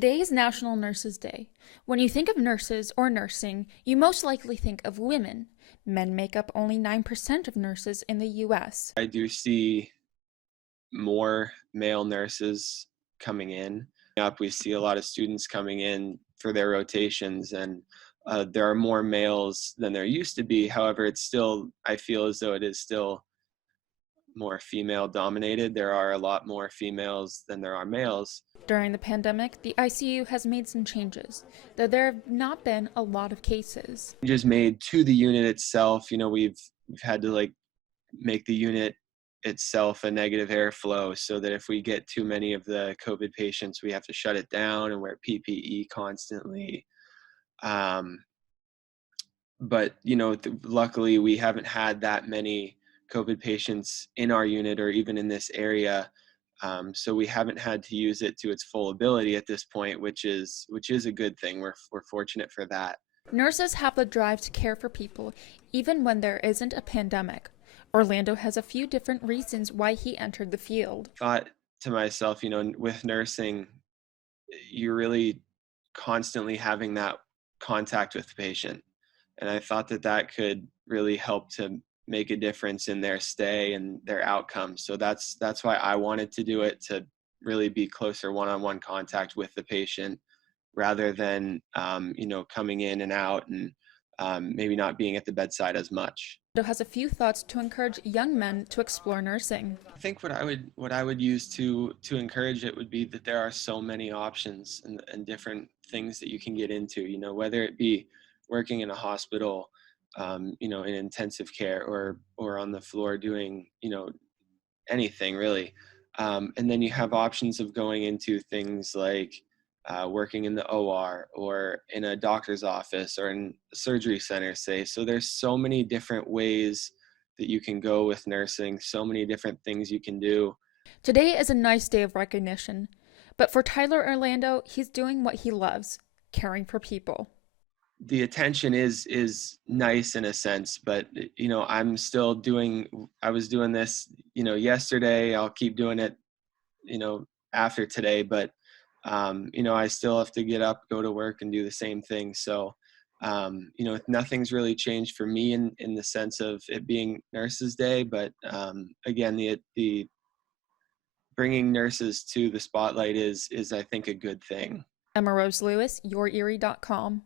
Today is National Nurses Day. When you think of nurses or nursing, you most likely think of women. Men make up only 9% of nurses in the US. I do see more male nurses coming in. We see a lot of students coming in for their rotations, and there are more males than there used to be. However, it's still, I feel as though it is still more female dominated. There are a lot more females than there are males. During the pandemic, the ICU has made some changes, though there have not been a lot of cases. Just made to the unit itself, we've had to make the unit itself a negative airflow so that if we get too many of the COVID patients, we have to shut it down and wear PPE constantly. But luckily we haven't had that many COVID patients in our unit or even in this area. So we haven't had to use it to its full ability at this point, which is a good thing. We're fortunate for that. Nurses have the drive to care for people, even when there isn't a pandemic. Orlando has a few different reasons why he entered the field. Thought to myself, with nursing, you're really constantly having that contact with the patient. And I thought that could really help to make a difference in their stay and their outcomes. So that's why I wanted to do it, to really be closer one-on-one contact with the patient rather than, coming in and out and maybe not being at the bedside as much. Orlando has a few thoughts to encourage young men to explore nursing. I think what I would use to encourage it would be that there are so many options and different things that you can get into, whether it be working in a hospital, in intensive care or on the floor doing, anything really. And then you have options of going into things like working in the OR or in a doctor's office or in a surgery center, say. So there's so many different ways that you can go with nursing, so many different things you can do. Today is a nice day of recognition, but for Tyler Orlando, he's doing what he loves, caring for people. The attention is nice in a sense, but I was doing this, yesterday. I'll keep doing it, after today, but I still have to get up, go to work and do the same thing. So, nothing's really changed for me in the sense of it being Nurses Day, but again, the bringing nurses to the spotlight is I think a good thing. Emma Rose Lewis, YourErie.com.